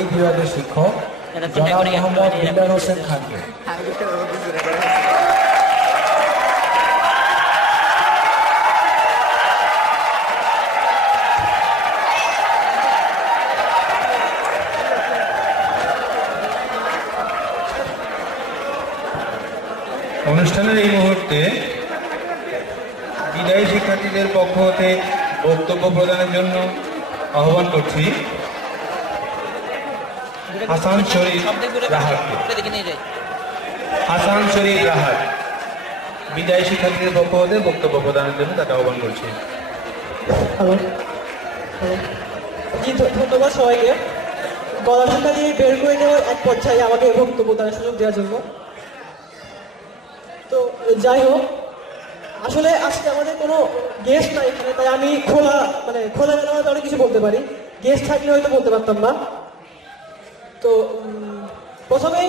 গণিত বিভাগের শিক্ষক জনাব মোহাম্মদ দিদার হোসেন খানকে। অনুষ্ঠানের এই মুহূর্তে বিদায়ী শিক্ষার্থীদের পক্ষ হতে বক্তব্য প্রদানের জন্য আহ্বান করছি হাসান শরীফ রাহাতকে। হাসান শরীফ রাহাত বিদায়ী শিক্ষার্থীদের পক্ষ হতে বক্তব্য প্রদানের জন্য তাকে আহ্বান করছি। ধন্যবাদ সবাইকে। গলা ঠান্ডা দিয়ে বের করে নেওয়ার এক পর্যায়ে আমাকে বক্তব্য দেওয়ার সুযোগ দেওয়ার জন্য। তো যাই হোক, আসলে আজকে আমাদের কোনো গেস্ট নাই এখানে, তাই আমি খোলামেলাভাবে অনেক কিছু বলতে পারি। গেস্ট থাকলে হয়তো বলতে পারতাম না। তো প্রথমেই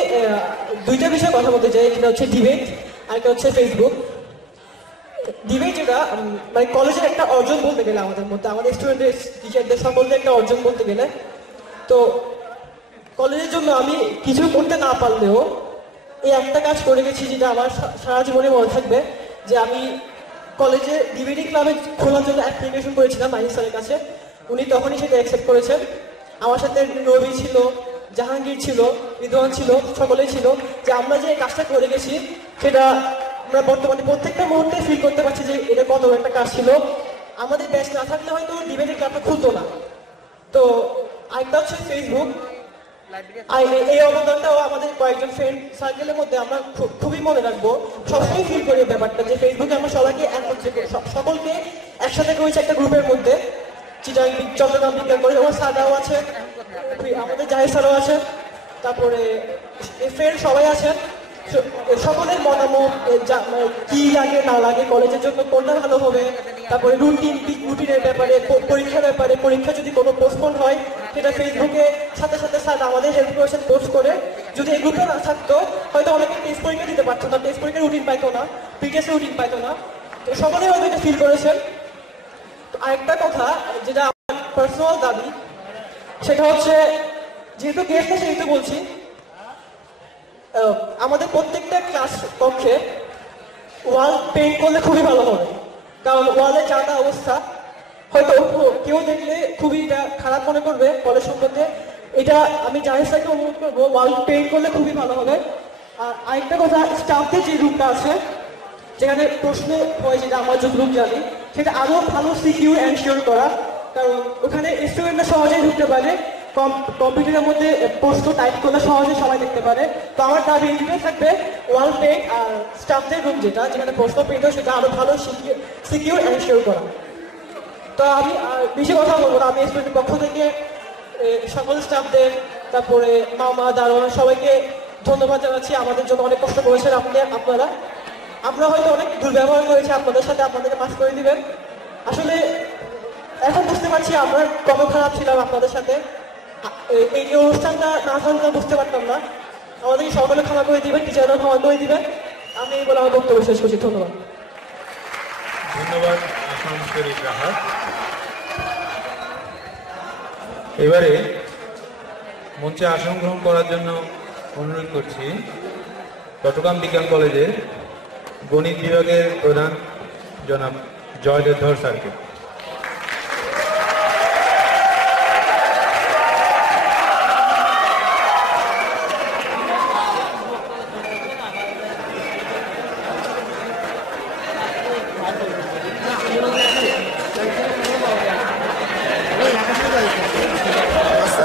দুইটা বিষয়ে কথা বলতে চাই। একটা হচ্ছে ডিবেট আর একটা হচ্ছে ফেসবুক। ডিবেট যেটা মানে কলেজের একটা অর্জন বলতে গেলে আমাদের মধ্যে, আমাদের স্টুডেন্টদের টিচারদের সম্বন্ধে একটা অর্জন বলতে গেলে। তো কলেজের জন্য আমি কিছু করতে না পারলেও এই একটা কাজ করে গেছি যেটা আমার সারা জীবনে মনে থাকবে, যে আমি কলেজে ডিবেটিং ক্লাবে খোলার জন্য অ্যাপ্লিকেশন করেছিলাম মাহিন স্যারের কাছে। উনি তখনই সেটা অ্যাকসেপ্ট করেছেন। আমার সাথে রবি ছিল, জাহাঙ্গীর ছিল, রিদওয়ান ছিল, সকলেই ছিল। যে আমরা যে কাজটা করে গেছি সেটা আমরা বর্তমানে প্রত্যেকটা মুহূর্তে ফিল করতে পারছি যে এটা কত একটা কাজ ছিল। আমাদের ব্যাচ না থাকলে হয়তো ডিবেটিং ক্লাবটা খুলতো না। তো আরেকটা হচ্ছে ফেসবুক। এই অবদানটাও আমাদের কয়েকজন ফ্রেন্ড সার্কেলের মধ্যে আমরা খুবই মনে রাখবো। সবসময় ফিল করি ব্যাপারটা যে ফেসবুকে আমরা সবাইকে সকলকে একসাথে করেছি একটা গ্রুপের মধ্যে। চট্টগ্রাম বিজ্ঞান কলেজ আমার স্যাররাও আছে, আমাদের জাহির স্যারও আছে, তারপরে ফ্রেন্ড সবাই আছেন। সকলের মতামত কি লাগে না লাগে, কলেজের জন্য কোনটা ভালো হবে, তারপরে রুটিনের ব্যাপারে, পরীক্ষার ব্যাপারে, পরীক্ষা যদি কোনো পোস্টপোন হয় সেটা ফেসবুকে সাথে সাথে স্যার আমাদের হেল্প করেছেন পোস্ট করে। যদি এই গ্রুপে না থাকতো হয়তো অনেকে টেস্ট পরীক্ষা দিতে পারতো না, টেস্ট পরীক্ষার রুটিন পাইতো না, প্রিটেস্টের রুটিন পাইতো না। তো সকলেই হয়তো এটা ফিল করেছেন। আরেকটা কথা যেটা আমার পার্সোনাল দাবি, সেটা হচ্ছে যেহেতু গেস্ট সেহেতু বলছি, আমাদের প্রত্যেকটা ক্লাস কক্ষে ওয়াল পেইন্ট করলে খুবই ভালো হবে। কারণ ওয়ালের যা অবস্থা হয়তো কেউ দেখলে খুবই এটা খারাপ মনে করবে কলেজ সম্বন্ধে। এটা আমি জাহির স্যারকে অনুরোধ করবো, ওয়াল পেইন্ট করলে খুবই ভালো হবে। আর আরেকটা কথা, স্টাফদের যে রুমটা আছে যেখানে প্রশ্ন হয়, যেটা আমার যতটুকু জানি, সেটা আরো ভালো সিকিউর এনশিওর করা। কারণ ওখানে স্টুডেন্টরা সহজেই ঢুকতে পারে, কম্পিউটারের মধ্যে প্রশ্ন টাইপ করলে সহজে সবাই দেখতে পারে। তো আমার দাবি এইটাই থাকবে, ওয়াল পেইন্ট আর স্টাফদের রুম যেখানে প্রশ্ন পেইন্ট হয় সেটা আরো ভালো সিকিউর এনশিওর করা। তো আমি বেশি কথা বলবো না। আমি স্টুডেন্টের পক্ষ থেকে সকল স্টাফদের, তারপরে মামা দারোয়ান সবাইকে ধন্যবাদ জানাচ্ছি। আমাদের জন্য অনেক কষ্ট করেছেন আপনারা। আমরা হয়তো অনেক দুর্ব্যবহার করেছি আপনাদের সাথে, আপনাদেরকে মাফ করে দিবেন। আসলে এখন বুঝতে পারছি আমরা কত খারাপ ছিলাম আপনাদের সাথে। এই অনুষ্ঠানটা না থাকলে বুঝতে পারতাম না। আমাদেরকে সকলে ক্ষমা করে দিবেন, টিচাররাও ক্ষমা করে দিবেন। আমি এই বলে আমার বক্তব্য শেষ করছি। ধন্যবাদ। ধন্যবাদ হাসান শরীফ রাহাত। এবারে মঞ্চে আসন গ্রহণ করার জন্য অনুরোধ করছি চট্টগ্রাম বিজ্ঞান কলেজের গণিত বিভাগের প্রধান জনাব জয়দেব ধর স্যারকে।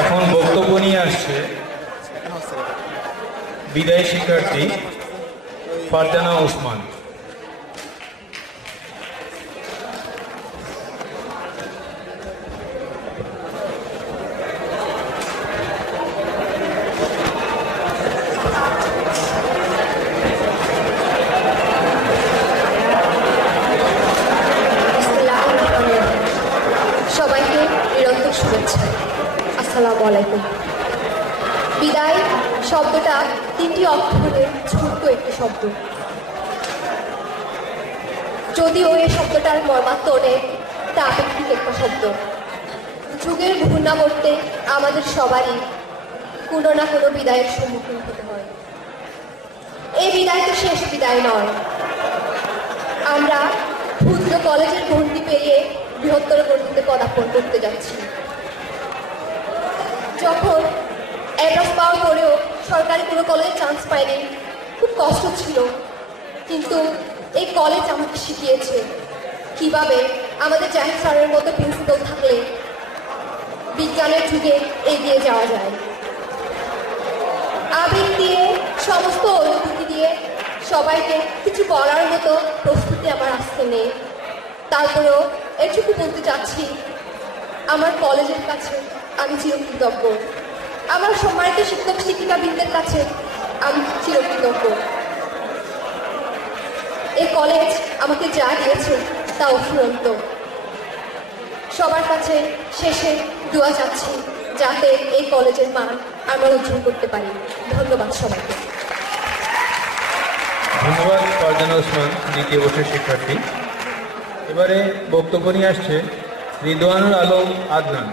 এখন বক্তব্য নিয়ে আসছে বিদায়ী শিক্ষার্থী ফারজানা ওসমান। সবাইকে নিরন্তর শুভেচ্ছা। আসসালামু আলাইকুম। বিদায় শব্দটা 3টি অক্ষরের ছোট্ট একটি শব্দ। যদিও এই শব্দটার মর্মার্থ অনেক, তা আপেক্ষিক একটা শব্দ। যুগের ঘূর্ণাবর্তে আমাদের সবারই কোনো না কোনো বিদায়ের সম্মুখীন হতে হয়। এই বিদায় তো শেষ বিদায় নয়। আমরা ক্ষুদ্র কলেজের গণ্ডি পেরিয়ে বৃহত্তর গণ্ডিতে পদার্পণ করতে যাচ্ছি। যখন অ্যাড্রেস পাওয়ার পরেও সরকারি কোনো কলেজে চান্স পাইনি, খুব কষ্ট ছিল, কিন্তু এই কলেজ আমাকে শিখিয়েছে কিভাবে আমাদের জাহিদ স্যারের মতো প্রিন্সিপাল থাকলে বিজ্ঞানের যুগে এগিয়ে যাওয়া যায়। আবেগ দিয়ে, সমস্ত অনুভূতি দিয়ে সবাইকে কিছু বলার মতো প্রস্তুতি আমার আসতে নেই। তারপরেও এটুকু বলতে চাচ্ছি, আমার কলেজের কাছে আমি চিরকৃতজ্ঞ, আমার সম্মানিত শিক্ষক শিক্ষিকাবৃন্দের কাছে আমি চিরকৃতজ্ঞ। এই কলেজ আমাকে যা দিয়েছে তা অফুরন্ত। সবার কাছে শেষে দোয়া চাচ্ছি যাতে এই কলেজের মান আমরা উজ্জ্বল করতে পারি। ধন্যবাদ সবাইকে। ধন্যবাদ ফারজানা ওসমান, দ্বিতীয় বর্ষের শিক্ষার্থী। এবারে বক্তব্য নিয়ে আসছে রিদওয়ানুল আলম আদনান।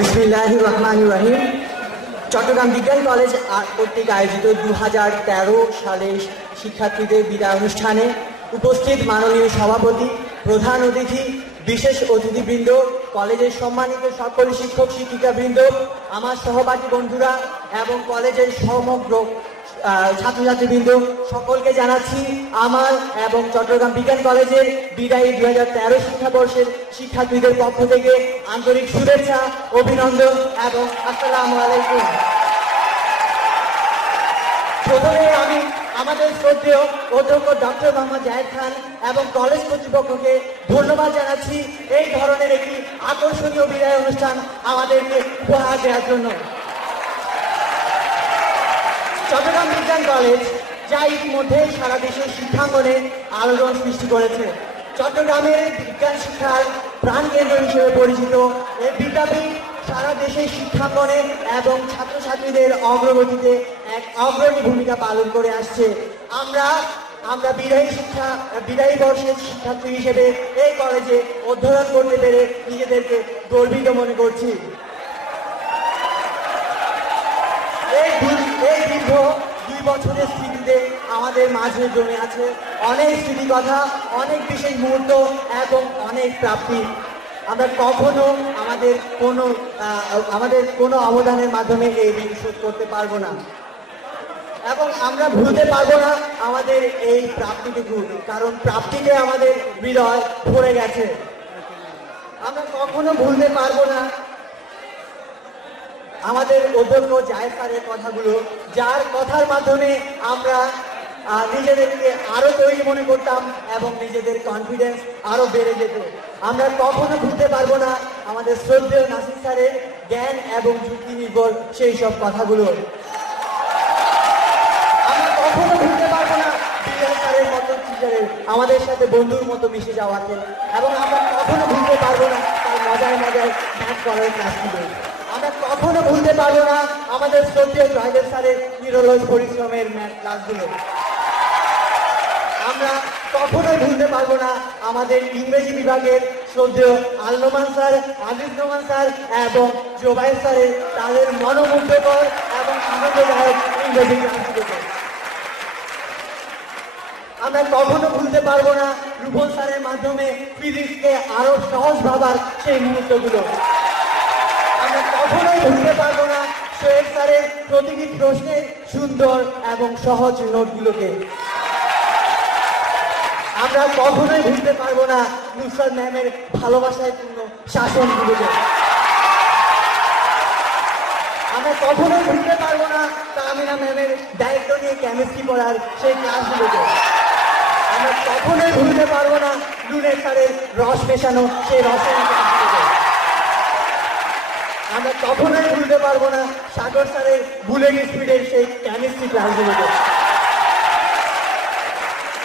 বিসমিল্লাহির রহমানির রহিম। চট্টগ্রাম বিজ্ঞান কলেজ কর্তৃক আয়োজিত 2013 সালের শিক্ষার্থীদের বিদায় অনুষ্ঠানে উপস্থিত মাননীয় সভাপতি, প্রধান অতিথি, বিশেষ অতিথিবৃন্দ, কলেজের সম্মানিত সকল শিক্ষক শিক্ষিকাবৃন্দ, আমার সহপাঠী বন্ধুরা এবং কলেজের সমগ্র ছাত্রছাত্রীবৃন্দ, সকলকে জানাচ্ছি আমার এবং চট্টগ্রাম বিজ্ঞান কলেজের বিদায়ী 2013 শিক্ষাবর্ষের শিক্ষার্থীদের পক্ষ থেকে আন্তরিক শুভেচ্ছা, অভিনন্দন এবং আসসালামু আলাইকুম। প্রথমে আমি আমাদের শ্রদ্ধেয় অধ্যক্ষ ডক্টর মোহাম্মদ জাহেদ খান এবং কলেজ কর্তৃপক্ষকে ধন্যবাদ জানাচ্ছি এই ধরনের একটি আকর্ষণীয় বিদায় অনুষ্ঠান আমাদেরকে উপহার দেওয়ার জন্য। চট্টগ্রাম বিজ্ঞান কলেজ যা ইতিমধ্যে সারা দেশের শিক্ষাঙ্গনে আলোড়ন সৃষ্টি করেছে। চট্টগ্রামের বিজ্ঞান শিক্ষার প্রাণকেন্দ্র হিসেবে পরিচিত এই বিদ্যাপীঠ সারা দেশের শিক্ষাঙ্গনে এবং ছাত্রছাত্রীদের অগ্রগতিতে এক অগ্রণী ভূমিকা পালন করে আসছে। আমরা বিদায়ী বর্ষের শিক্ষার্থী হিসেবে এই কলেজে অধ্যয়ন করতে পেরে নিজেদেরকে গর্বিত মনে করছি। এই দীর্ঘ 2 বছরের স্মৃতিতে আমাদের মাঝে জমে আছে অনেক স্মৃতিকথা, অনেক বিশেষ মুহূর্ত এবং অনেক প্রাপ্তি। আমরা কখনো আমাদের কোনো অবদানের মাধ্যমে এই ঋণ শোধ করতে পারবো না এবং আমরা ভুলতে পারবো না আমাদের এই প্রাপ্তিটুকু, কারণ প্রাপ্তিতে আমাদের হৃদয় ভরে গেছে। আমরা কখনো ভুলতে পারবো না আমাদের অধ্যক্ষ জাহেদ স্যারের কথাগুলো, যার কথার মাধ্যমে আমরা নিজেদেরকে আরো তৈরি মনে করতাম এবং নিজেদের কনফিডেন্স আরো বেড়ে যেত। আমরা কখনো ভুলতে পারবো না আমাদের শ্রদ্ধেয় নাসির স্যারের জ্ঞান এবং যুক্তি নির্ভর সেই সব কথাগুলো। আমরা কখনো ভুলতে পারবো না বিজ্ঞান স্যারের মতো টিচারের আমাদের সাথে বন্ধুর মতো মিশে যাওয়াকে, এবং আমরা কখনো ভুলতে পারবো না তার মজায় মজায় ম্যাথ করার ক্লাসগুলো। আমরা কখনো ভুলতে পারবো না আমাদের শ্রদ্ধেয় জয়দেব স্যারের নিরলস পরিশ্রমের ম্যাথ ক্লাসগুলো। আমরা কখনোই ভুলতে পারবো না আমাদের ইংরেজি বিভাগের শ্রদ্ধেয় আল নোমান স্যার, আজিজ নোমান স্যার এবং জোবায়ের স্যারের তাদের মনোমুগ্ধকর এবং আনন্দদায়ক ইংরেজি ক্লাসগুলোকে। আমরা কখনো ভুলতে পারবো না রূপন স্যারের মাধ্যমে ফিজিক্সকে আরো সহজ ভাবার সেই মুহূর্তগুলো। আমরা কখনোই ভুলতে পারবো না শোয়েব স্যারের প্রতিটি প্রশ্নের সুন্দর এবং সহজ নোটগুলোকে। আমরা কখনোই ভুলতে পারবো না নুসরাত ম্যামের ভালোবাসায় পূর্ণ শাসনগুলোকে। আমরা কখনোই ভুলতে পারবো না তামিনা ম্যামের দায়িত্ব নিয়ে কেমিস্ট্রি পড়ার সেই ক্লাসগুলোকে। আমরা কখনোই ভুলতে পারবো না লুনের স্যারের রস মেশানো সেই রসায়ন ক্লাসগুলোকে। আমরা কখনোই ভুলতে পারবো না সাগর স্যারের বুলেট স্পিডের সেই কেমিস্ট্রি ক্লাসগুলোকে।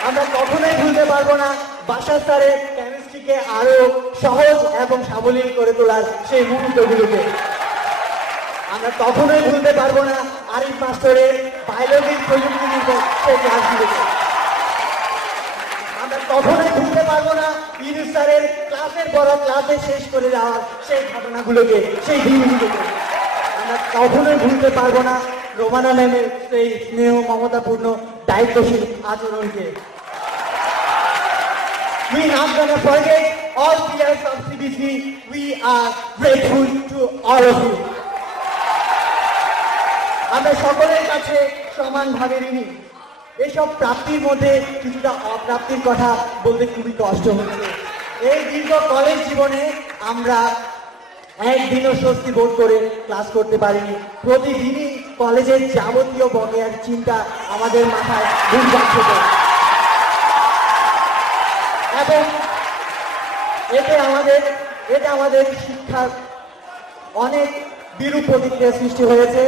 আমরা কখনোই ভুলতে পারবো না বাসার স্যারের কেমিস্ট্রিকে আরো সহজ এবং সাবলীল করে তোলার সেই মুহূর্তগুলোকে। আমরা কখনোই ভুলতে পারবো না আরিফ মাস্টারের বায়োলজির প্রযুক্তি নির্ভর সেই ক্লাসগুলোকে। আমরা কখনোই ভুলতে পারবো না ইউনুস স্যারের ক্লাসের বড় ক্লাসে শেষ করে যাওয়ার সেই ঘটনাগুলোকে, সেই দিনগুলোকে। আমরা কখনোই ভুলতে পারবো না রোমানা ম্যামের সেই স্নেহ মমতাপূর্ণ দায়িত্বশীল আচরণকে। We not gonna forget all pillars of CBC. We are grateful to all of you. আমরা সকলের কাছে সমানভাবে ঋণী। এসব প্রাপ্তির মধ্যে কিছুটা অপ্রাপ্তির কথা বলতে খুবই কষ্ট হচ্ছে। এই দীর্ঘ কলেজ জীবনে আমরা একদিনও স্বস্তি বোধ করে ক্লাস করতে পারিনি। প্রতিদিনই কলেজের যাবতীয় বকেয়ার চিন্তা আমাদের মাথায় ঘুরপাক খেত এবং এতে আমাদের শিক্ষার অনেক বিরূপ প্রতিক্রিয়া সৃষ্টি হয়েছে,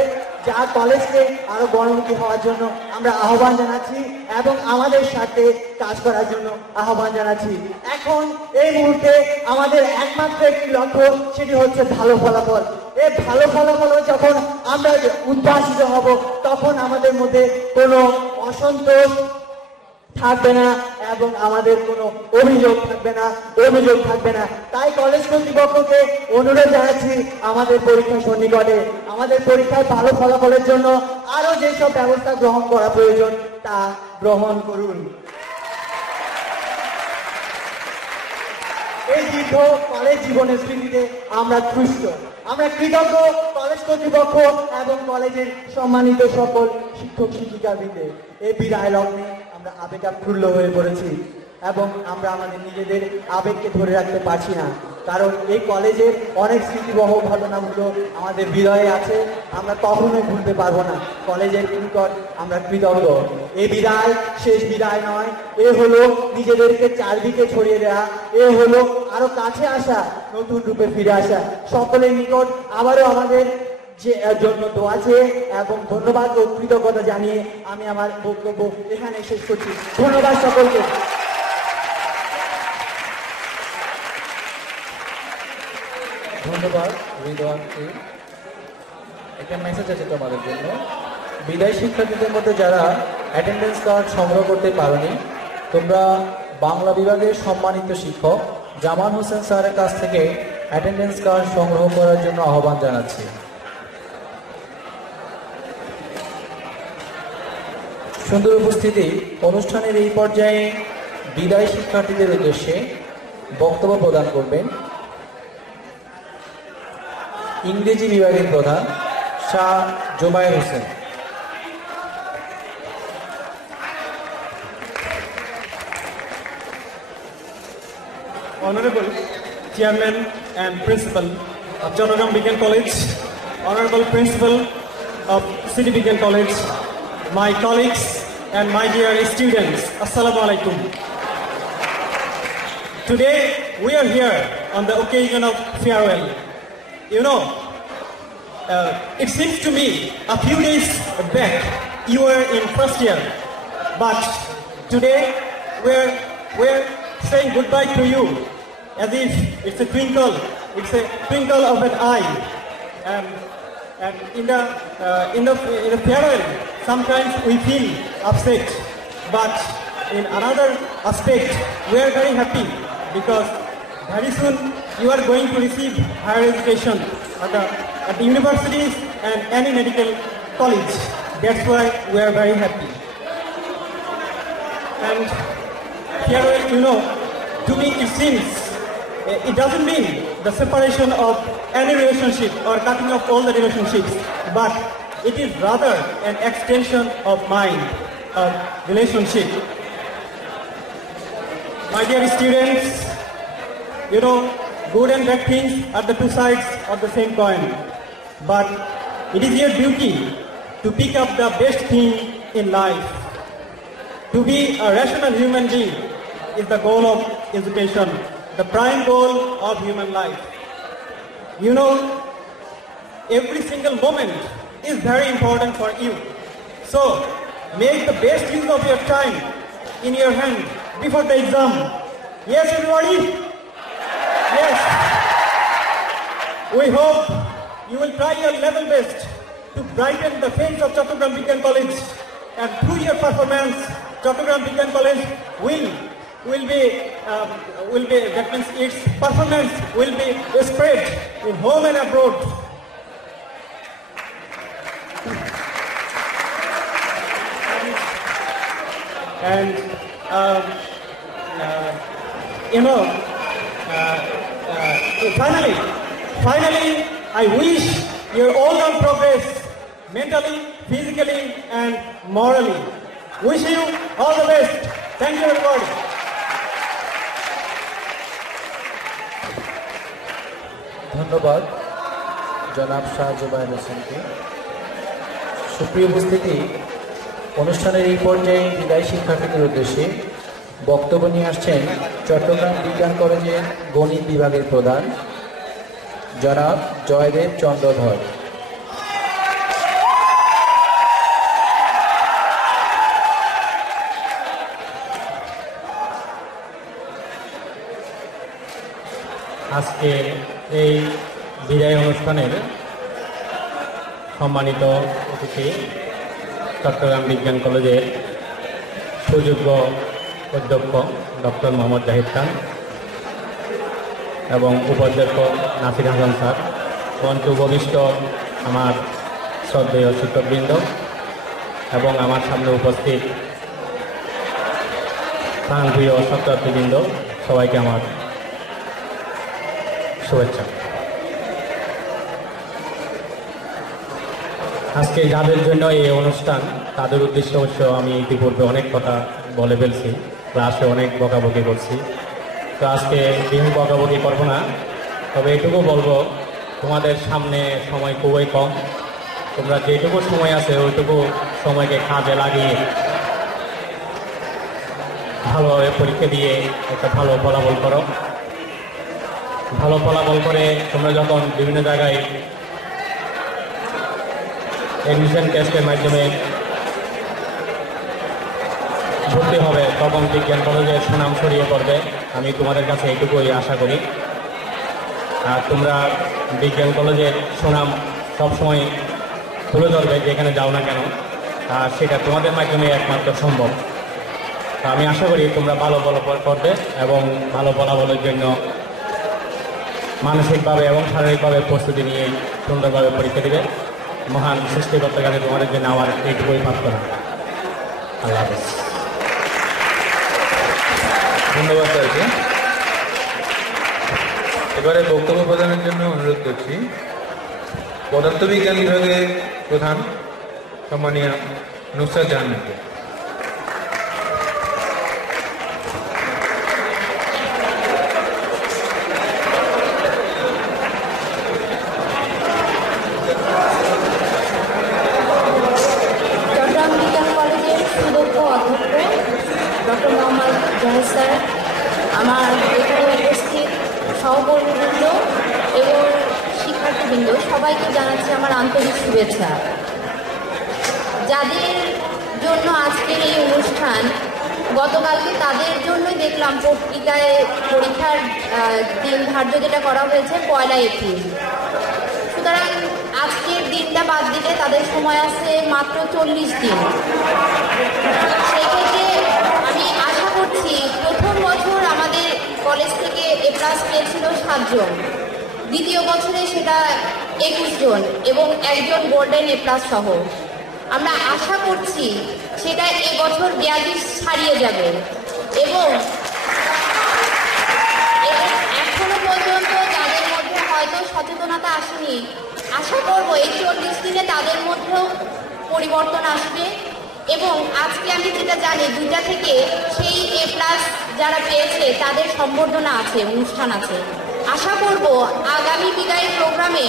যা কলেজকে আরো বড়মুখী হওয়ার জন্য আমরা আহ্বান জানাচ্ছি এবং আমাদের সাথে কাজ করার জন্য আহ্বান জানাচ্ছি। এখন এই মুহূর্তে আমাদের একমাত্র একটি লক্ষ্য, সেটি হচ্ছে ভালো ফলাফল। এই ভালো ফলাফল যখন আমরা উদ্ভাসিত হব, তখন আমাদের মধ্যে কোনো অসন্তোষ থাকবে না এবং আমাদের কোনো অভিযোগ থাকবে না। তাই কলেজ কর্তৃপক্ষকে অনুরোধ জানাচ্ছি, আমাদের পরীক্ষা সন্নিকটে, আমাদের পরীক্ষায় ভালো ফলাফলের জন্য আরো যেসব ব্যবস্থা গ্রহণ করা প্রয়োজন তা গ্রহণ করুন। এই দীর্ঘ কলেজ জীবনের স্মৃতিতে আমরা তুষ্ট, আমরা কৃতজ্ঞ কলেজ কর্তৃপক্ষ এবং কলেজের সম্মানিত সকল শিক্ষক শিক্ষিকাবৃন্দে। এই বিদায় লগ্নে আমরা আবেগাপ্লুত হয়ে পড়েছি এবং আমরা আমাদের নিজেদের আবেগকে ধরে রাখতে পারছি না, কারণ এই কলেজের অনেক স্মৃতিবহ ঘটনাগুলো আমাদের হৃদয়ে আছে। আমরা কখনোই ভুলতে পারবো না। কলেজের নিকট আমরা কৃতজ্ঞ। এই বিদায় শেষ বিদায় নয়, এ হলো নিজেদেরকে চারদিকে ছড়িয়ে দেওয়া, এ হলো আরো কাছে আসা, নতুন রূপে ফিরে আসা। সকলের নিকট আবারও আমাদের জন্য দোয়া চেয়ে এবং ধন্যবাদ ও কৃতজ্ঞতা জানিয়ে আমি আমার বক্তব্য এখানে শেষ করছি। ধন্যবাদ সকলকে। ধন্যবাদ রিদওয়ানকে। একটা মেসেজ আছে তোমাদের জন্য। বিদায় শিক্ষার্থীদের মধ্যে যারা অ্যাটেন্ডেন্স কার্ড সংগ্রহ করতে পারোনি, তোমরা বাংলা বিভাগের সম্মানিত শিক্ষক জামান হোসেন স্যারের কাছ থেকে অ্যাটেন্ডেন্স কার্ড সংগ্রহ করার জন্য আহ্বান জানাচ্ছি। সুন্দর উপস্থিতি। অনুষ্ঠানের এই পর্যায়ে বিদায় শিক্ষার্থীদের উদ্দেশ্যে বক্তব্য প্রদান করবেন ইংরেজি বিভাগের প্রধান Shah Zobayer Hossain. Honorable Chairman and Principal of Chattogram Vigyan College, Honorable Principal of City Vigyan College, my colleagues and my dear students, Assalamu alaikum. Today we are here on the occasion of farewell. You know, it seems to me a few days back you were in first year, but today we're saying goodbye to you as if it's a twinkle of an eye. And in the farewell, sometimes we feel upset, but in another aspect, we are very happy because very soon you are going to receive higher education at the universities and any medical college. That's why we are very happy. And farewell, you know, to me it seems it doesn't mean the separation of any relationship or cutting off all the relationships, but it is rather an extension of mind, of relationship. My dear students, you know, good and bad things are the two sides of the same coin. But it is your duty to pick up the best thing in life. To be a rational human being is the goal of education, the prime goal of human life. You know, every single moment is very important for you. So, make the best use of your time in your hand before the exam. Yes, everybody? Yes. We hope you will try your level best to brighten the face of Chattogram Vigyan College, and through your performance, Chattogram Vigyan College will be that means its performance will be spread in home and abroad. And finally, I wish your all-round progress mentally, physically, and morally. Wish you all the best. Thank you, everybody. ধন্যবাদ জনাব শাহ জুবায়ের হোসেনকে। সুপ্রিয় উপস্থিতি, অনুষ্ঠানের এই পর্যায়ে বিদায়ী শিক্ষার্থীদের উদ্দেশ্যে বক্তব্য নিয়ে আসছেন চট্টগ্রাম বিজ্ঞান কলেজের গণিত বিভাগের প্রধান জনাব জয়দেব চন্দ্রধর। আজকে এই বিদায় অনুষ্ঠানের সম্মানিত অতিথি চট্টগ্রাম বিজ্ঞান কলেজের সুযোগ্য অধ্যক্ষ ডক্টর মোহাম্মদ জাহিদ খান এবং উপাধ্যক্ষ নাসির হাসান স্যার, মঞ্চ উপবিষ্ট আমার শ্রদ্ধেয় শিক্ষকবৃন্দ এবং আমার সামনে উপস্থিত প্রাণপ্রিয় ছাত্রছাত্রীবৃন্দ, সবাইকে আমার শুভেচ্ছা। আজকে যাদের জন্য এই অনুষ্ঠান, তাদের উদ্দেশ্য অবশ্য আমি ইতিপূর্বে অনেক কথা বলে ফেলছি, ক্লাসে অনেক বকাবকি করছি, তো আজকে বেশি বকাবকি করবো না। তবে এটুকু বলবো, তোমাদের সামনে সময় খুবই কম, তোমরা যেটুকু সময় আছে ওইটুকু সময়কে কাজে লাগিয়ে ভালোভাবে পরীক্ষা দিয়ে একটা ভালো ফলাফল করো। ভালো ফলাফল করে তোমরা যখন বিভিন্ন জায়গায় এডমিশন টেস্টের মাধ্যমে ভর্তি হবে, তখন বিজ্ঞান কলেজের সুনাম ছড়িয়ে পড়বে। আমি তোমাদের কাছে এইটুকুই আশা করি। আর তোমরা বিজ্ঞান কলেজের সুনাম সবসময় তুলে ধরবে যেখানে যাও না কেন, আর সেটা তোমাদের মাধ্যমে একমাত্র সম্ভব। তো আমি আশা করি তোমরা ভালো ফলাফল করবে এবং ভালো ফলাফলের জন্য মানসিকভাবে এবং শারীরিকভাবে প্রস্তুতি নিয়ে সুন্দরভাবে পরীক্ষা দেবে। মহান সৃষ্টিকর্তার কাছে তোমাদের জন্য আমার এইটুকুই প্রার্থনা। আল্লাহ হাফেজ। ধন্যবাদ স্যারকে। এবারে বক্তব্য প্রদানের জন্য অনুরোধ করছি পদার্থবিজ্ঞান বিভাগের প্রধান সম্মানীয় নুসরাত জাহানকে। চট্টগ্রাম বিজ্ঞান কলেজের সুদক্ষ অধ্যক্ষ ডক্টর মোহাম্মদ জাহিদ স্যার, আমার এখানে উপস্থিত সহকর্মীবৃন্দ এবং শিক্ষার্থীবৃন্দ, সবাইকে জানাচ্ছি আমার আন্তরিক শুভেচ্ছা। যাদের জন্য আজকের এই অনুষ্ঠান, গতকালকে তাদের জন্যই দেখলাম পত্রিকায় পরীক্ষার দিন ধার্য যেটা করা হয়েছে 1 এপ্রিল। সুতরাং আজকের দিনটা বাদ দিলে তাদের সময় আছে মাত্র 40 দিন। সেক্ষেত্রে আমি আশা করছি, প্রথম বছর আমাদের কলেজ থেকে A+ পেয়েছিল 7 জন, দ্বিতীয় বছরে সেটা 21 জন এবং একজন গোল্ডেন A+ সহ। আমরা আশা করছি সেটা এবছর 42 ছাড়িয়ে যাবে এবং এখনো পর্যন্ত যাদের মধ্যে হয়তো সচেতনতা আসেনি, আশা করব এই 40 দিনে তাদের মধ্যেও পরিবর্তন আসবে। এবং আজকে আমি যেটা জানি, 2টা থেকে সেই A+ যারা পেয়েছে তাদের সম্বর্ধনা আছে, অনুষ্ঠান আছে। আশা করব আগামী বিদায় প্রোগ্রামে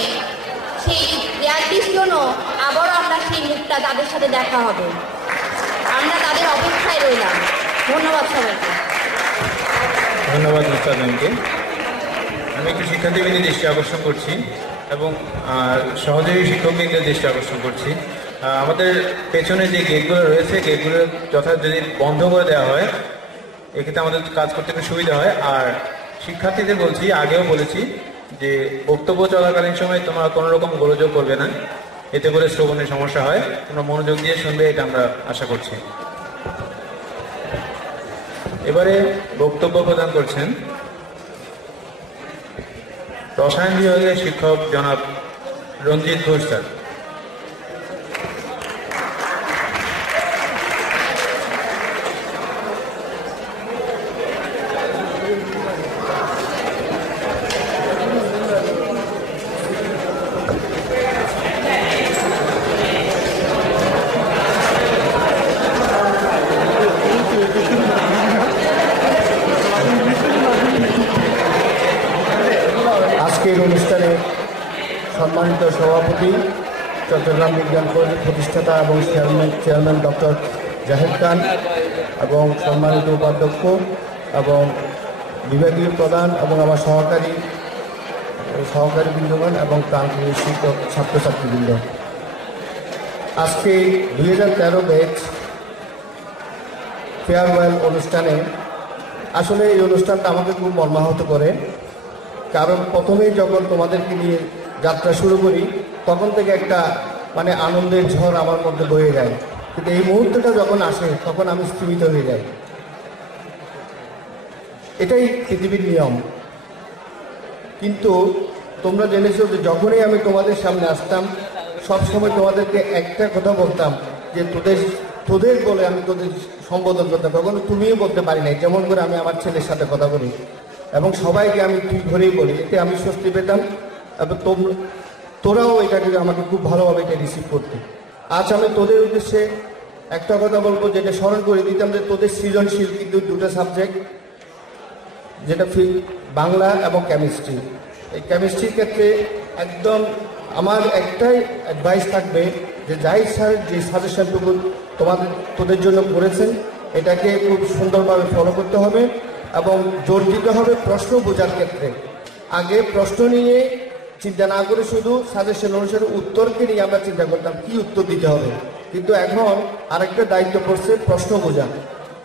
সেই 42 জনও আবারও আমরা সেই মুখটা তাদের সাথে দেখা হবে। আমরা তাদের অপেক্ষায় রইলাম। ধন্যবাদ সবাইকে। ধন্যবাদ নুসরাত জাহানকে। আমি একটু শিক্ষার্থীবৃন্দের দৃষ্টি আকর্ষণ করছি, এবং সহযোগী শিক্ষকদের দৃষ্টি আকর্ষণ করছি। আমাদের পেছনে যে গেটগুলো রয়েছে, গেটগুলো যথাযথ যদি বন্ধ করে দেওয়া হয়, এক্ষেত্রে আমাদের কাজ করতে একটু সুবিধা হয়। আর শিক্ষার্থীদের বলছি, আগেও বলেছি, যে বক্তব্য চলাকালীন সময় তোমরা কোনো রকম গোলযোগ করবে না, এতে করে শ্রবণের সমস্যা হয়। তোমরা মনোযোগ দিয়ে শুনবে, এটা আমরা আশা করছি। এবারে বক্তব্য প্রদান করছেন রসায়ন বিভাগের শিক্ষক জনাব রঞ্জিত ঘোষ স্যার। আজকের অনুষ্ঠানে সম্মানিত সভাপতি, চট্টগ্রাম বিজ্ঞান কলেজের প্রতিষ্ঠাতা এবং চেয়ারম্যান ডক্টর জাহেদ খান, এবং সম্মানিত উপাধ্যক্ষ এবং বিভাগীয় প্রধান এবং আমার সহকারী বৃন্দগণ এবং প্রান্তীয় শিক্ষক ছাত্রছাত্রীবৃন্দ, আজকে 2013 ব্যাচ ফেয়ারওয়েল অনুষ্ঠানে, আসলে এই অনুষ্ঠানটা আমাকে খুব মর্মাহত করে। কারণ প্রথমেই যখন তোমাদেরকে নিয়ে যাত্রা শুরু করি, তখন থেকে একটা আনন্দের ঝড় আমার মধ্যে বয়ে যায়, কিন্তু এই মুহূর্তটা যখন আসে তখন আমি স্থিমিত হয়ে যাই। এটাই পৃথিবীর নিয়ম। কিন্তু তোমরা জেনেছো যে যখনই আমি তোমাদের সামনে আসতাম, সবসময় তোমাদেরকে একটা কথা বলতাম যে তোদের বলে আমি তোদের সম্বোধন করতাম। কখনো তুমিও বলতে পারি নাই, যেমন করে আমি আমার ছেলের সাথে কথা বলি এবং সবাইকে আমি তুই ধরেই বলি, এতে আমি স্বস্তি পেতাম এবং তোরাও এটাকে আমাকে খুব ভালোভাবে এটা রিসিভ করতে। আজ আমি তোদের উদ্দেশ্যে একটা কথা বলবো, যেটা স্মরণ করে দিতাম যে তোদের সৃজনশীল কিন্তু দুটো সাবজেক্ট, যেটা বাংলা এবং কেমিস্ট্রি। এই কেমিস্ট্রির ক্ষেত্রে একদম আমার একটাই অ্যাডভাইস থাকবে যে জাহিদ স্যার যে সাজেশনটুকু তোদের জন্য করেছেন, এটাকে খুব সুন্দরভাবে ফলো করতে হবে এবং জোর দিতে হবে প্রশ্ন বোঝার ক্ষেত্রে। আগে প্রশ্ন নিয়ে চিন্তা না করে শুধু সাজেশন অনুসারে উত্তরকে নিয়ে আমরা চিন্তা করতাম কি উত্তর দিতে হবে, কিন্তু এখন আরেকটা দায়িত্ব পড়ছে প্রশ্ন বোঝা।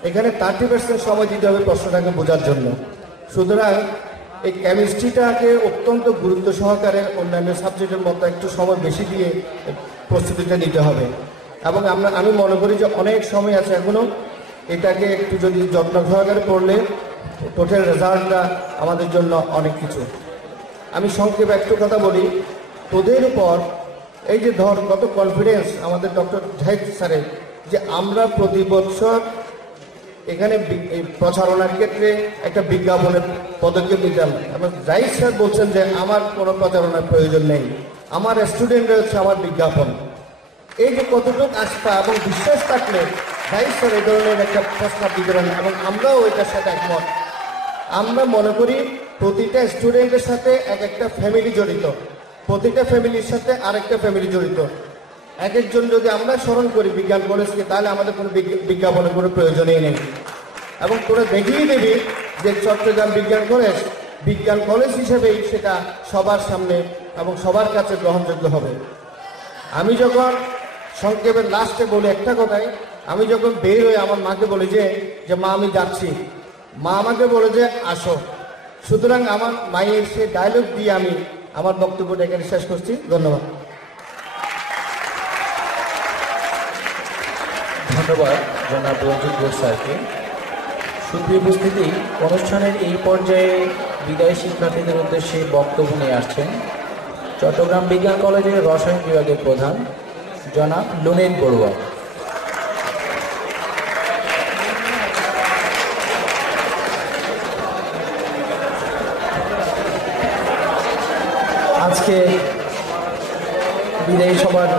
এখানে 30% সময় দিতে হবে প্রশ্নটাকে বোঝার জন্য। সুতরাং এই কেমিস্ট্রিটাকে অত্যন্ত গুরুত্ব সহকারে অন্যান্য সাবজেক্টের মতো একটু সময় বেশি দিয়ে প্রস্তুতিটা নিতে হবে। এবং আমি মনে করি যে অনেক সময় আছে এখনো, এটাকে একটু যদি যত্ন সহকারে পড়লে টোটাল রেজাল্টটা আমাদের জন্য অনেক কিছু। আমি সংক্ষেপে একটু কথা বলি তোদের উপর। এই যে কত কনফিডেন্স আমাদের ডক্টর জাহিদ স্যারের, যে আমরা প্রতি বছর এখানে প্রচারণার ক্ষেত্রে একটা বিজ্ঞাপনের পদক্ষেপ নিতাম এবং জাহিদ স্যার বলছেন যে আমার কোনো প্রচারণার প্রয়োজন নেই, আমার স্টুডেন্টরা হচ্ছে আমার বিজ্ঞাপন। এই যে কতটুকু আস্থা এবং বিশ্বাস থাকলে জাহিদ স্যার এই ধরনের একটা প্রস্তাব দিতে পারেন এবং আমরাও এটার সাথে একমত। আমরা মনে করি প্রতিটা স্টুডেন্টের সাথে একটা ফ্যামিলি জড়িত, প্রতিটা ফ্যামিলির সাথে আরেকটা ফ্যামিলি জড়িত। এক একজন যদি আমরা স্মরণ করি বিজ্ঞান কলেজকে, তাহলে আমাদের কোনো বিজ্ঞাপনের কোনো প্রয়োজনই নেই। এবং তোরা দেখিয়ে দেবি যে চট্টগ্রাম বিজ্ঞান কলেজ হিসেবেই সেটা সবার সামনে এবং সবার কাছে গ্রহণযোগ্য হবে। আমি যখন সংক্ষেপের লাস্টে বলি একটা কথাই, আমি যখন বের হয়ে আমার মাকে বলি যে মা আমি যাচ্ছি, মা আমাকে বলে যে আসো। সুতরাং আমার মায়ের সে ডায়লগ দিয়ে আমি আমার বক্তব্যটা এখানে শেষ করছি। ধন্যবাদ। ধন্যবাদ জনাব রঞ্জিত ঘোষ স্যারকে। সুপ্রিয় উপস্থিতি, অনুষ্ঠানের এই পর্যায়ে বিদায়ী শিক্ষার্থীদের উদ্দেশ্যে বক্তব্য নিয়ে আসছেন চট্টগ্রাম বিজ্ঞান কলেজের রসায়ন বিভাগের প্রধান জনাব লুনেদ বড়ুয়া। আজকে বিদায়ী সভার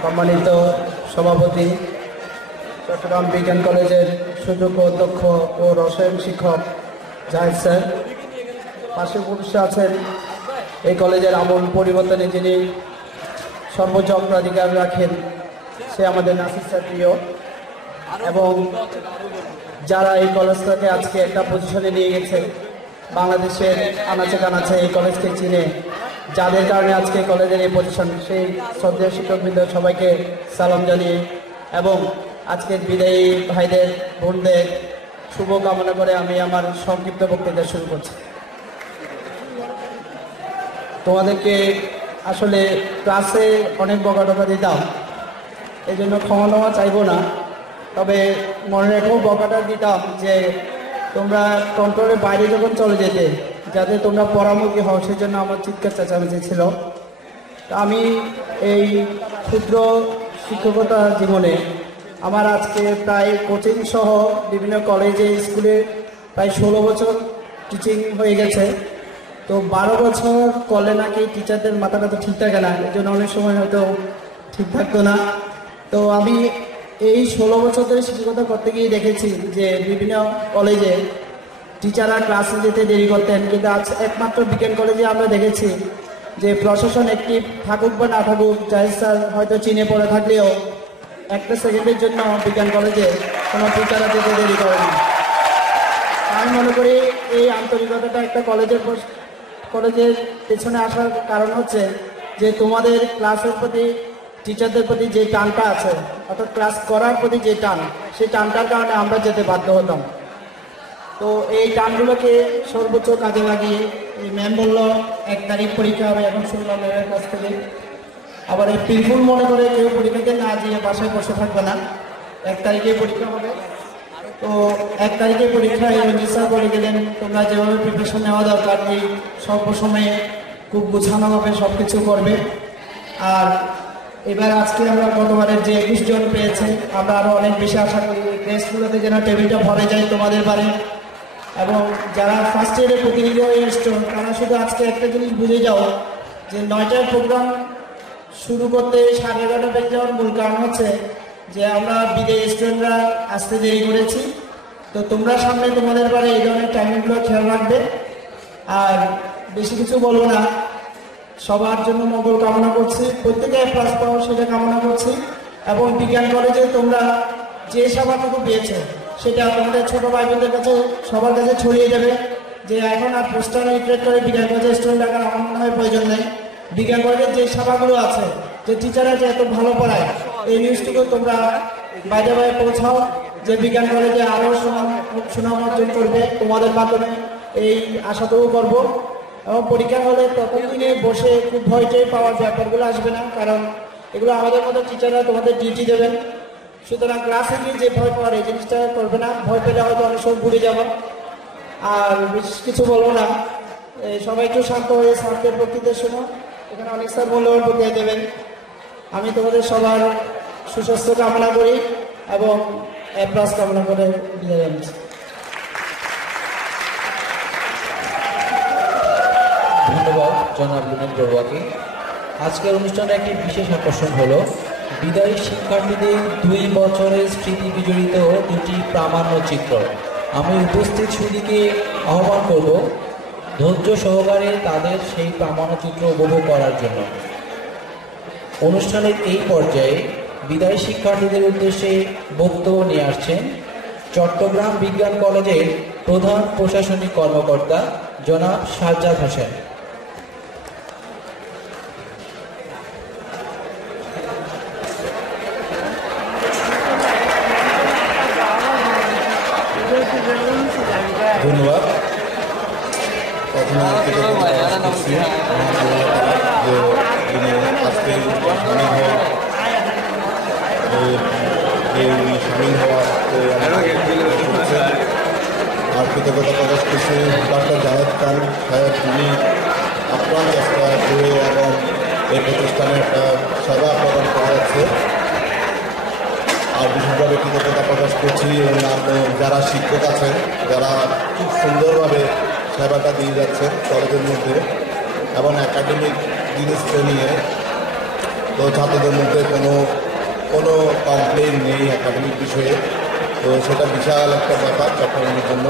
সম্মানিত সভাপতি, চট্টগ্রাম বিজ্ঞান কলেজের সুযোগ্য অধ্যক্ষ ও রসায়ন শিক্ষক জাহিদ স্যার, পাশে বসে আছেন এই কলেজের আমূল পরিবর্তনে যিনি সর্বোচ্চ অগ্রাধিকার রাখেন, সে আমাদের নাসির স্যার প্রিয়, এবং যারা এই কলেজটাকে আজকে একটা পজিশনে নিয়ে গেছে, বাংলাদেশের আনাচে কানাচে এই কলেজকে চিনে যাদের কারণে আজকে কলেজের এই পজিশন, সেই শ্রদ্ধেয় শিক্ষকবৃন্দ সবাইকে সালাম জানিয়ে এবং আজকের বিদায়ী ভাইদের বোনদের শুভ কামনা করে আমি আমার সংক্ষিপ্ত বক্তৃতা শুরু করছি। তোমাদেরকে আসলে ক্লাসে অনেক বকাটকা দিতাম, এই জন্য ক্ষমা চাইবো না, তবে মনে রেখেও বকাটা দিতাম যে তোমরা কন্ট্রোলের বাইরে যখন চলে যেতে যাতে তোমরা পরামুখী হও, সেই জন্য আমার চিৎকার চেঁচামেচি ছিল। আমি এই ক্ষুদ্র শিক্ষকতা জীবনে আমার আজকে প্রায় কোচিং সহ বিভিন্ন কলেজে স্কুলে প্রায় 16 বছর টিচিং হয়ে গেছে। তো 12 বছর করলে নাকি টিচারদের মাথাটা তো ঠিক থাকে না, এই জন্য অনেক সময় হয়তো ঠিক থাকতো না। তো আমি এই 16 বছর ধরে শিক্ষকতা করতে গিয়ে দেখেছি যে বিভিন্ন কলেজে টিচাররা ক্লাসে যেতে দেরি করতেন, কিন্তু আজ একমাত্র বিজ্ঞান কলেজে আমরা দেখেছি যে প্রশাসন অ্যাক্টিভ থাকুক বা না থাকুক, জাহিদ স্যার হয়তো চিনে পড়ে থাকলেও একটা সেকেন্ডের জন্য বিজ্ঞান কলেজে কোনো টিচাররা যেতে দেরি করে না। আমি মনে করি এই আন্তরিকতাটা একটা কলেজের পেছনে আসার কারণ হচ্ছে যে তোমাদের ক্লাসের প্রতি, টিচারদের প্রতি যে টানটা আছে, অর্থাৎ ক্লাস করার প্রতি যে টান, সেই টানটার কারণে আমরা যেতে বাধ্য হতাম। তো এই টানগুলোকে সর্বোচ্চ কাজে লাগিয়ে এই ম্যাম বললো 1 তারিখ পরীক্ষা হবে, এখন শুনলাম ম্যামের কাছ থেকে। আবার এই পিলফুল মনে করে কেউ পরীক্ষাতে না দিয়ে বাসায় বসে থাকবে না, 1 তারিখে পরীক্ষা হবে। তো 1 তারিখে পরীক্ষায় রঞ্জিত স্যার বলে গেলেন তোমরা যেভাবে প্রিপারেশন নেওয়া দরকার এই স্বল্প সময়ে খুব গোছানোভাবে সব কিছু করবে। আর এবার আজকে আমরা গতবারের যে 21 জন পেয়েছে, আমরা আরও অনেক বেশি আশা করি টেস্টগুলোতে যেন টেবিলটা ভরে যায় তোমাদের বারে। এবং যারা ফার্স্ট ইয়ারে প্রতিনিধি হয়ে এসছো তারা শুধু আজকে একটা জিনিস বুঝে যাও যে 9টার প্রোগ্রাম শুরু করতে 11:30 বেজে যাওয়ার মূল কারণ হচ্ছে যে আমরা বিদেশি স্টুডেন্টরা আসতে দেরি করেছি। তো তোমরা সামনে তোমাদের বারে এই ধরনের টাইমিংগুলো খেয়াল রাখবে। আর বেশি কিছু বলবো না, সবার জন্য মঙ্গল কামনা করছি, প্রত্যেকে প্লাস পাও সেটা কামনা করছি। এবং বিজ্ঞান কলেজে তোমরা যে সেবাটুকু পেয়েছো সেটা তোমাদের ছোট ভাই বোনদের কাছে সবার কাছে ছড়িয়ে দেবে যে এখন আর পোস্টার রিক্রিয়েট করে বিজ্ঞান কলেজের স্টুডেন্ট রাখার আমার মনে হয় প্রয়োজন নেই। বিজ্ঞান কলেজের যে সেবাগুলো আছে, যে টিচাররা যে এত ভালো পড়ায়, এই নিউজটুকু তোমরা বাইরে বাইরে পৌঁছাও যে বিজ্ঞান কলেজে আরও সুনাম অর্জন করবে তোমাদের মাধ্যমে, এই আশাটুকু করবো। এবং পরীক্ষা হলে প্রথম দিনে বসে খুব ভয়টাই পাওয়ার ব্যাপারগুলো আসবে না, কারণ এগুলো আমাদের মতো টিচাররা তোমাদের ডিউটি দেবেন। সুতরাং ক্লাসে গিয়ে যে ভয় পাওয়ার এই জিনিসটা করবে না, ভয় পেলে হয়তো অনেক সময় ঘুরে যাবো। আর বেশি কিছু বলবো না, সবাই একটু শান্ত হয়ে স্যারদের বক্তৃতা শোনো, এখানে অনেক স্যার মূল্যবান বক্তৃতা দেবেন। আমি তোমাদের সবার সুস্বাস্থ্য কামনা করি এবং অ্যাপ্লাস কামনা করে বিদায় জানাচ্ছি। ধন্যবাদ জনাব বিনোদ বড়ুয়াকে। আজকের অনুষ্ঠানের একটি বিশেষ আকর্ষণ হলো বিদায়ী শিক্ষার্থীদের 2 বছরের স্মৃতি বিজড়িত 2টি প্রামাণ্য চিত্র। আমি উপস্থিত সুদীকে আহ্বান করব ধৈর্য সহকারে তাদের সেই প্রামাণ্য চিত্র উপভোগ করার জন্য। অনুষ্ঠানের এই পর্যায়ে বিদায়ী শিক্ষার্থীদের উদ্দেশ্যে বক্তব্য নিয়ে আসছেন চট্টগ্রাম বিজ্ঞান কলেজের প্রধান প্রশাসনিক কর্মকর্তা জনাব সাজ্জাদ হোসেন। ধন্যবাদ। সামিল হওয়ার আর কৃতজ্ঞতা প্রকাশ করছি ডক্টর জাহেদ খান সাহেব, যিনি আপ্রাণ চেষ্টা করে এবং এই প্রতিষ্ঠানে একটা সেবা প্রদান করা যাচ্ছে। আর বিশেষভাবে কৃতজ্ঞতা প্রকাশ করছি যারা শিক্ষক আছেন, যারা খুব সুন্দরভাবে সেবাটা দিয়ে যাচ্ছেন কলেজের মধ্যে এবং একাডেমিক জিনিসকে নিয়ে। তো ছাত্রদের মধ্যে কোনো কমপ্লেন নেই একাডেমিক বিষয়ে, তো সেটা বিশাল একটা ব্যাপার চট্টগ্রামের জন্য।